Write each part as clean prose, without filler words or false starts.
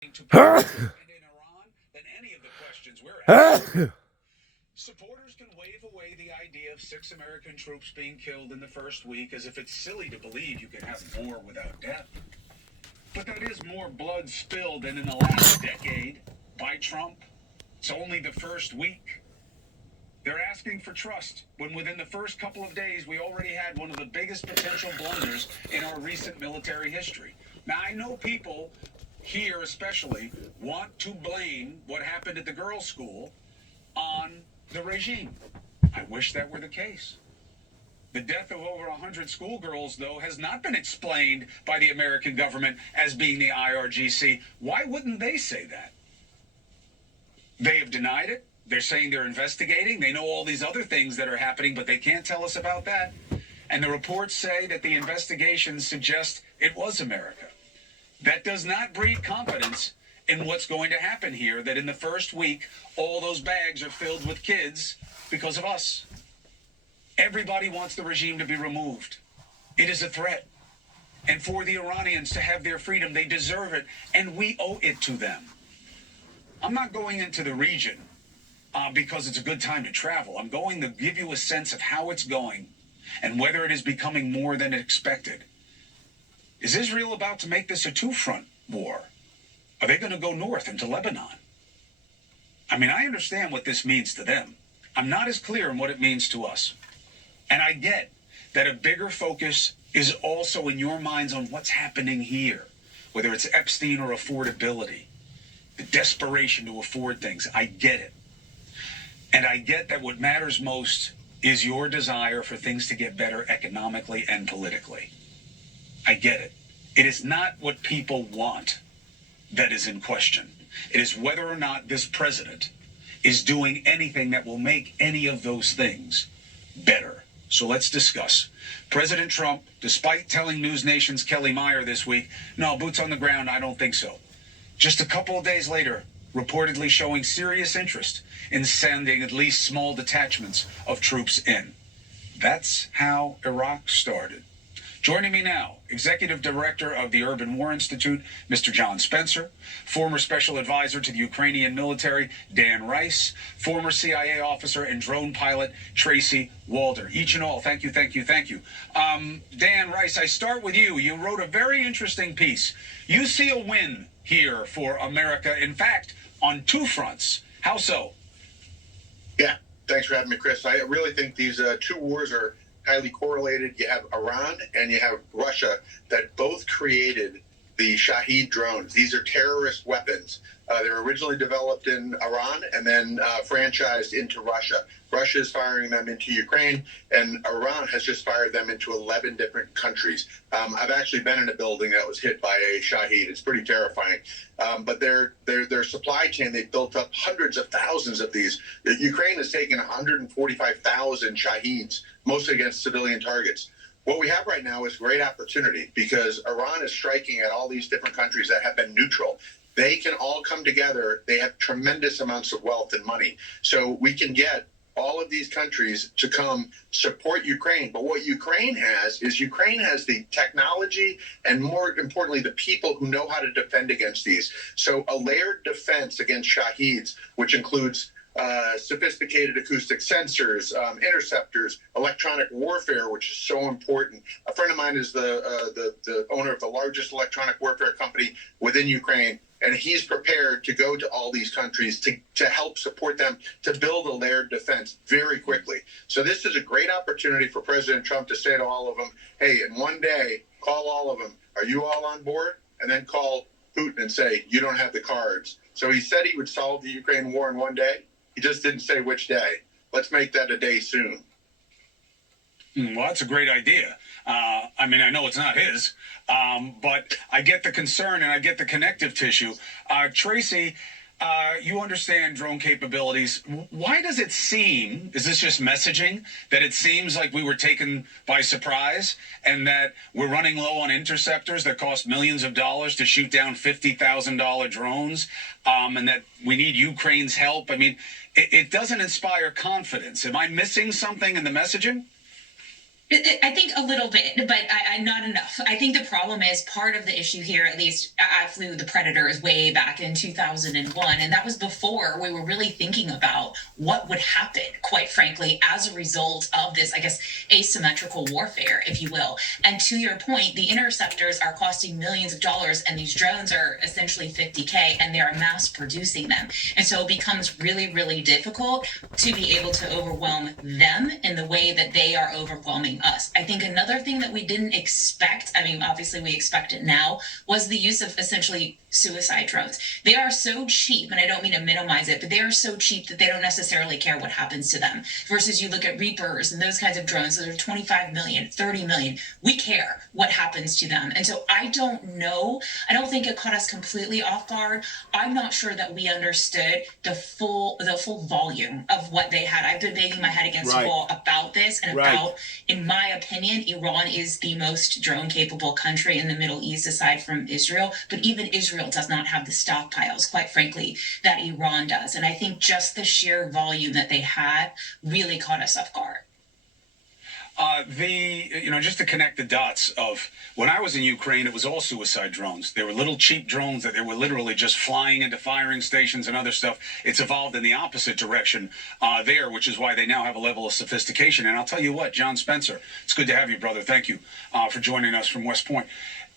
to Pakistan and in Iran than any of the questions we're asking. Supporters can wave away the idea of 6 American troops being killed in the first week as if it's silly to believe you can have war without death. But that is more blood spilled than in the last decade by Trump. It's only the first week. They're asking for trust when within the first couple of days we already had one of the biggest potential blunders in our recent military history. Now, I know people here especially want to blame what happened at the girls' school on the regime. I wish that were the case. The death of over 100 schoolgirls, though, has not been explained by the American government as being the IRGC. Why wouldn't they say that? They have denied it. They're saying they're investigating. They know all these other things that are happening, but they can't tell us about that. And the reports say that the investigations suggest it was America. That does not breed confidence in what's going to happen here, that in the first week, all those bags are filled with kids because of us. Everybody wants the regime to be removed. It is a threat. And for the Iranians to have their freedom, they deserve it, and we owe it to them. I'm not going into the region because it's a good time to travel. I'm going to give you a sense of how it's going and whether it is becoming more than expected. Is Israel about to make this a two-front war? Are they going to go north into Lebanon? I mean, I understand what this means to them. I'm not as clear on what it means to us. And I get that a bigger focus is also in your minds on what's happening here, whether it's Epstein or affordability, the desperation to afford things. I get it. And I get that what matters most is your desire for things to get better economically and politically. I get it. It is not what people want that is in question. It is whether or not this president is doing anything that will make any of those things better. So let's discuss. President Trump, despite telling News Nation's Kelly Meyer this week, no, boots on the ground, I don't think so. Just a couple of days later, reportedly showing serious interest in sending at least small detachments of troops in. That's how Iraq started. Joining me now, Executive Director of the Urban War Institute, Mr. John Spencer, former Special Advisor to the Ukrainian military, Dan Rice, former CIA officer and drone pilot, Tracy Walder. Each and all, thank you. Dan Rice, I start with you. You wrote a very interesting piece. You see a win here for America, in fact, on two fronts. How so? Yeah, thanks for having me, Chris. I really think these two wars are highly correlated. You have Iran and you have Russia that both created the Shahed drones. These are terrorist weapons. They were originally developed in Iran and then franchised into Russia. Russia is firing them into Ukraine, and Iran has just fired them into 11 different countries. I've actually been in a building that was hit by a Shahed. It's pretty terrifying. But their supply chain, they built up hundreds of thousands of these. Ukraine has taken 145,000 Shaheds, mostly against civilian targets. What we have right now is great opportunity because Iran is striking at all these different countries that have been neutral. They can all come together. They have tremendous amounts of wealth and money. So we can get all of these countries to come support Ukraine. But what Ukraine has is Ukraine has the technology and, more importantly, the people who know how to defend against these. So a layered defense against Shaheds, which includes sophisticated acoustic sensors, interceptors, electronic warfare, which is so important. A friend of mine is the owner of the largest electronic warfare company within Ukraine, and he's prepared to go to all these countries to help support them to build a layered defense very quickly. So this is a great opportunity for President Trump to say to all of them, hey, in one day, call all of them. Are you all on board? And then call Putin and say, you don't have the cards. So he said he would solve the Ukraine war in one day. He just didn't say which day. Let's make that a day soon. Well, that's a great idea. I mean, I know it's not his, but I get the concern and I get the connective tissue. Tracy, you understand drone capabilities. Why does it seem, is this just messaging, that it seems like we were taken by surprise and that we're running low on interceptors that cost millions of dollars to shoot down $50,000 drones, and that we need Ukraine's help? I mean, it doesn't inspire confidence. Am I missing something in the messaging? I think a little bit, but not enough. I think the problem is part of the issue here, at least I flew the Predators way back in 2001, and that was before we were really thinking about what would happen, quite frankly, as a result of this, I guess, asymmetrical warfare, if you will. And to your point, the interceptors are costing millions of dollars, and these drones are essentially 50K, and they are mass producing them. And so it becomes really, really difficult to be able to overwhelm them in the way that they are overwhelming us. I think another thing that we didn't expect, I mean, obviously we expect it now, was the use of essentially suicide drones. They are so cheap, and I don't mean to minimize it, but they are so cheap that they don't necessarily care what happens to them. Versus you look at Reapers and those kinds of drones that are 25 million, 30 million. We care what happens to them. And so I don't know. I don't think it caught us completely off guard. I'm not sure that we understood the full volume of what they had. I've been banging my head against the wall about this and about, in my opinion, Iran is the most drone capable country in the Middle East aside from Israel. But even Israel does not have the stockpiles, quite frankly, that Iran does. And I think just the sheer volume that they had really caught us off guard. Just to connect the dots of when I was in Ukraine, it was all suicide drones. They were little cheap drones that they were literally just flying into firing stations and other stuff. It's evolved in the opposite direction there, which is why they now have a level of sophistication. And I'll tell you what, John Spencer, it's good to have you, brother. Thank you for joining us from West Point.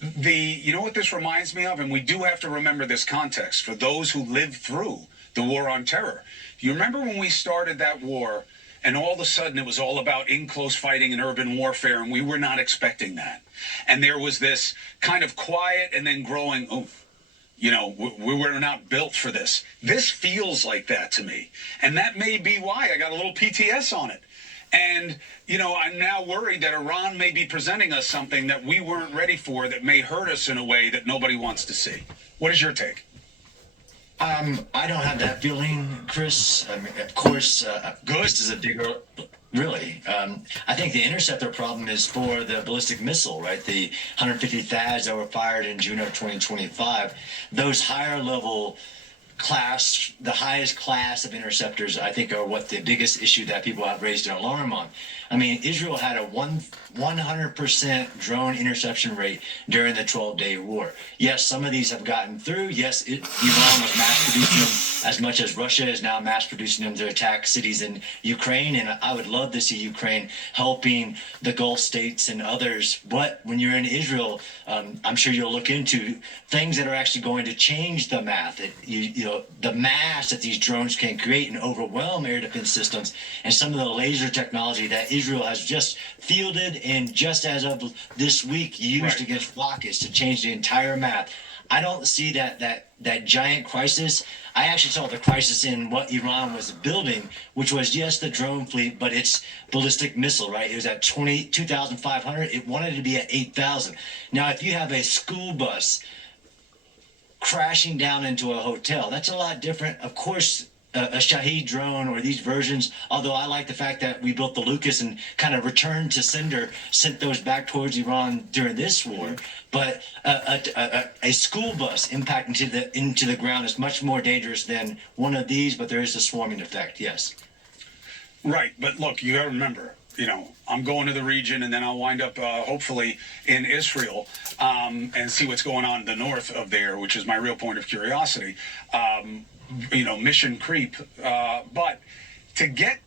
You know what this reminds me of? And we do have to remember this context for those who lived through the war on terror. You remember when we started that war? And all of a sudden, it was all about in-close fighting and urban warfare, and we were not expecting that. And there was this kind of quiet and then growing, we were not built for this. This feels like that to me. And that may be why I got a little PTS on it. And, I'm now worried that Iran may be presenting us something that we weren't ready for that may hurt us in a way that nobody wants to see. What is your take? I don't have that feeling, Chris. I mean, of course, this is a bigger, really. I think the interceptor problem is for the ballistic missile, right? The 150 THAADs that were fired in June of 2025. Those higher level class, the highest class of interceptors, I think, are what the biggest issue that people have raised an alarm on. I mean, Israel had a 100% drone interception rate during the 12-day war. Yes, some of these have gotten through. Yes, Iran was mass producing them as much as Russia is now mass producing them to attack cities in Ukraine. And I would love to see Ukraine helping the Gulf states and others. But when you're in Israel, I'm sure you'll look into things that are actually going to change the math. The mass that these drones can create and overwhelm air defense systems, and some of the laser technology that Israel has just fielded and just as of this week used against rockets to change the entire math. I don't see that giant crisis. I actually saw the crisis in what Iran was building, which was, yes, the drone fleet, but it's ballistic missile, right? It was at 2,500. It wanted to be at 8,000. Now, if you have a school bus crashing down into a hotel, that's a lot different. Of course, a Shahed drone or these versions, although I like the fact that we built the Lucas and kind of returned to sender, sent those back towards Iran during this war. But a school bus impacting into the ground is much more dangerous than one of these, but there is a swarming effect, yes. Right, but look, you got to remember, I'm going to the region, and then I'll wind up hopefully in Israel and see what's going on in the north of there, which is my real point of curiosity. Mission creep. But to get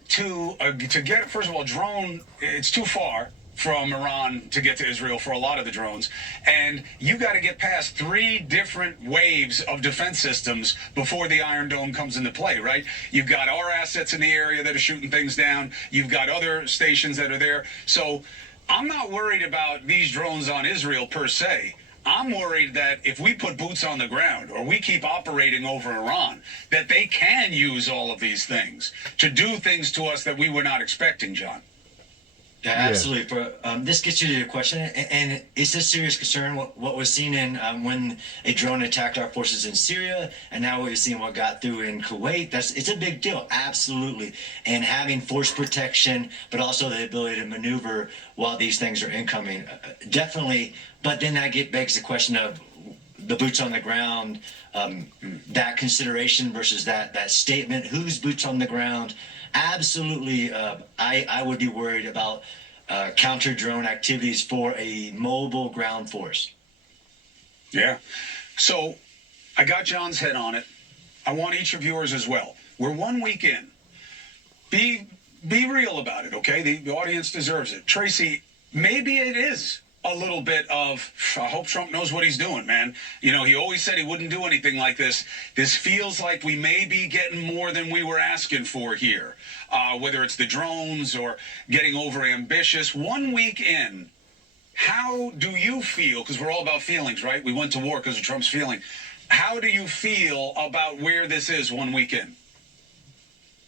first of all, drone, it's too far from Iran to get to Israel for a lot of the drones. And you got to get past 3 different waves of defense systems before the Iron Dome comes into play, right? You've got our assets in the area that are shooting things down. You've got other stations that are there. So I'm not worried about these drones on Israel per se. I'm worried that if we put boots on the ground or we keep operating over Iran, that they can use all of these things to do things to us that we were not expecting, John. Yeah, absolutely. This gets you to your question, and it's a serious concern. What was seen in when a drone attacked our forces in Syria, and now we've seen what got through in Kuwait. It's a big deal, absolutely. And having force protection, but also the ability to maneuver while these things are incoming, definitely. But then that begs the question of the boots on the ground, that consideration versus that statement. Who's boots on the ground? Absolutely, I would be worried about counter drone activities for a mobile ground force. Yeah. So I got John's head on it. I want each of yours as well. We're 1 week in. Be real about it, okay? The audience deserves it. Tracy, maybe it is a little bit of, I hope Trump knows what he's doing, man. You know, he always said he wouldn't do anything like this. This feels like we may be getting more than we were asking for here, whether it's the drones or getting over ambitious. 1 week in, how do you feel? Because we're all about feelings, right? We went to war because of Trump's feeling. How do you feel about where this is 1 week in?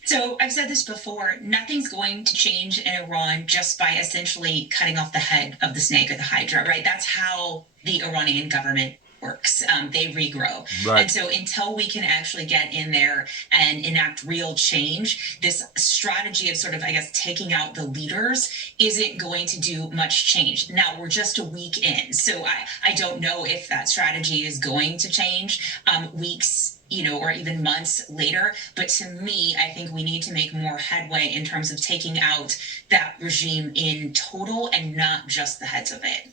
So I've said this before, nothing's going to change in Iran just by essentially cutting off the head of the snake or the hydra, right? That's how the Iranian government works. They regrow. Right. And so until we can actually get in there and enact real change, this strategy of sort of, I guess, taking out the leaders isn't going to do much change. Now, we're just a week in. So I don't know if that strategy is going to change weeks, or even months later. But to me, I think we need to make more headway in terms of taking out that regime in total and not just the heads of it.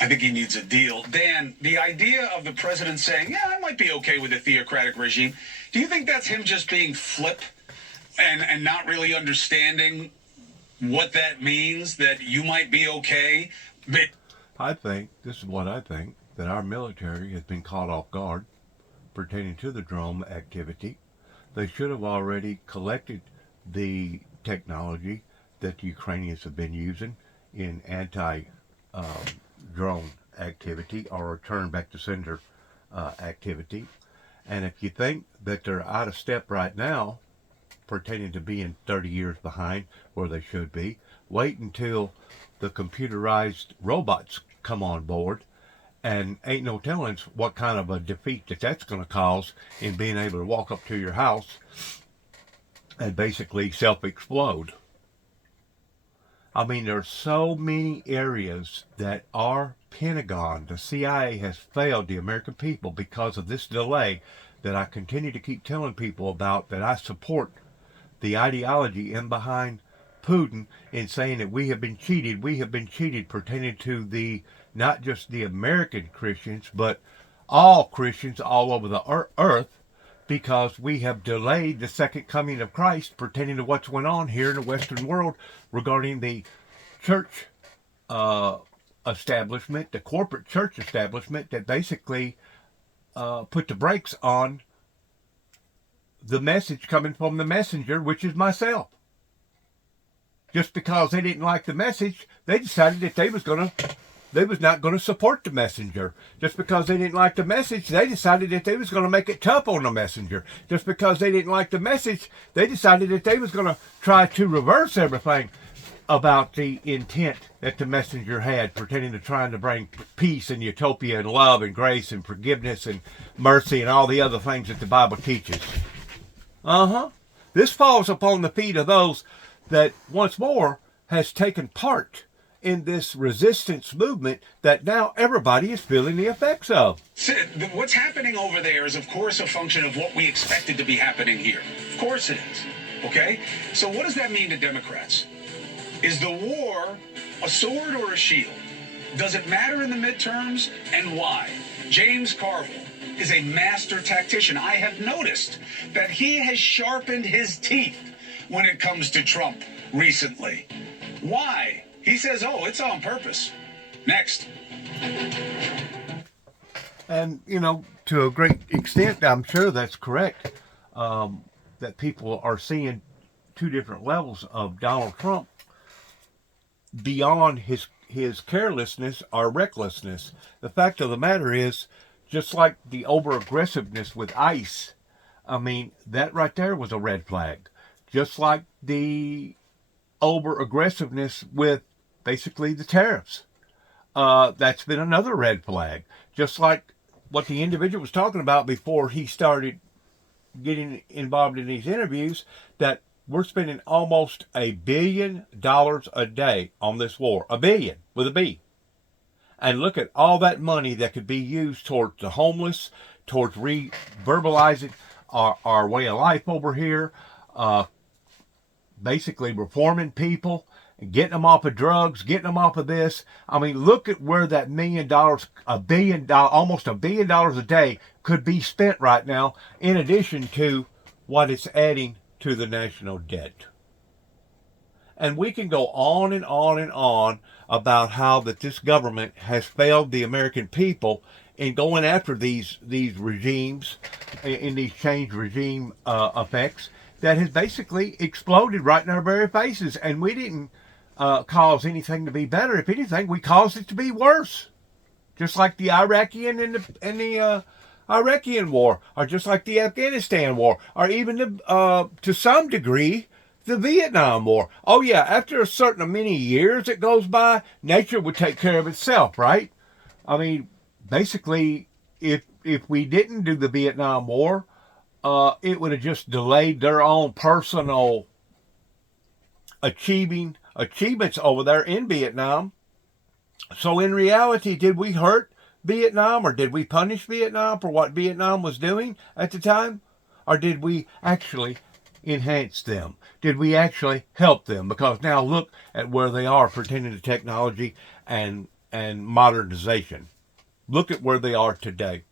I think he needs a deal. Dan, the idea of the president saying, yeah, I might be okay with a theocratic regime, do you think that's him just being flip and not really understanding what that means, that you might be okay? But This is what I think, that our military has been caught off guard pertaining to the drone activity. They should have already collected the technology that the Ukrainians have been using in anti-drone activity or return back to sender activity. And if you think that they're out of step right now, pertaining to being 30 years behind where they should be, wait until the computerized robots come on board. And ain't no telling what kind of a defeat that's going to cause in being able to walk up to your house and basically self-explode. I mean, there's so many areas that our Pentagon, the CIA, has failed the American people because of this delay that I continue to keep telling people about, that I support the ideology in behind Putin in saying that we have been cheated pertaining to not just the American Christians, but all Christians all over the earth, because we have delayed the second coming of Christ pertaining to what's went on here in the Western world regarding the church establishment, the corporate church establishment that basically put the brakes on the message coming from the messenger, which is myself. Just because they didn't like the message, they decided that they was not going to support the messenger. Just because they didn't like the message, they decided that they was going to make it tough on the messenger. Just because they didn't like the message, they decided that they was going to try to reverse everything about the intent that the messenger had pertaining to trying to bring peace and utopia and love and grace and forgiveness and mercy and all the other things that the Bible teaches. This falls upon the feet of those that once more has taken part in this resistance movement that now everybody is feeling the effects of. What's happening over there is, of course, a function of what we expected to be happening here. Of course it is. Okay? So what does that mean to Democrats? Is the war a sword or a shield? Does it matter in the midterms, and why? James Carville is a master tactician. I have noticed that he has sharpened his teeth when it comes to Trump recently. Why? He says, oh, it's on purpose. Next. And, to a great extent, I'm sure that's correct, that people are seeing two different levels of Donald Trump beyond his carelessness or recklessness. The fact of the matter is, just like the over-aggressiveness with ICE, I mean, that right there was a red flag. Just like the over-aggressiveness with basically the tariffs. That's been another red flag. Just like what the individual was talking about before he started getting involved in these interviews, that we're spending almost $1 billion a day on this war. $1 billion with a B. And look at all that money that could be used towards the homeless, towards verbalizing our way of life over here, basically reforming people getting them off of drugs, getting them off of this. I mean, look at where that $1 million, almost $1 billion a day could be spent right now, in addition to what it's adding to the national debt. And we can go on and on and on about how that this government has failed the American people in going after these regimes, in these change regime effects that has basically exploded right in our very faces. And we didn't cause anything to be better. If anything, we caused it to be worse. Just like the Iraqian and the Iraqian war, or just like the Afghanistan war, or even to some degree the Vietnam War. Oh yeah, after a certain many years that goes by, nature would take care of itself, right? I mean, basically, if we didn't do the Vietnam War, it would have just delayed their own personal achievements over there in Vietnam. So in reality, did we hurt Vietnam, or did we punish Vietnam for what Vietnam was doing at the time? Or did we actually enhance them? Did we actually help them? Because now look at where they are pertaining to technology and modernization. Look at where they are today.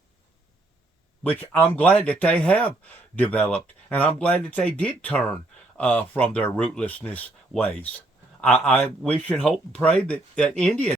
Which I'm glad that they have developed, and I'm glad that they did turn from their rootlessness ways. I wish and hope and pray that India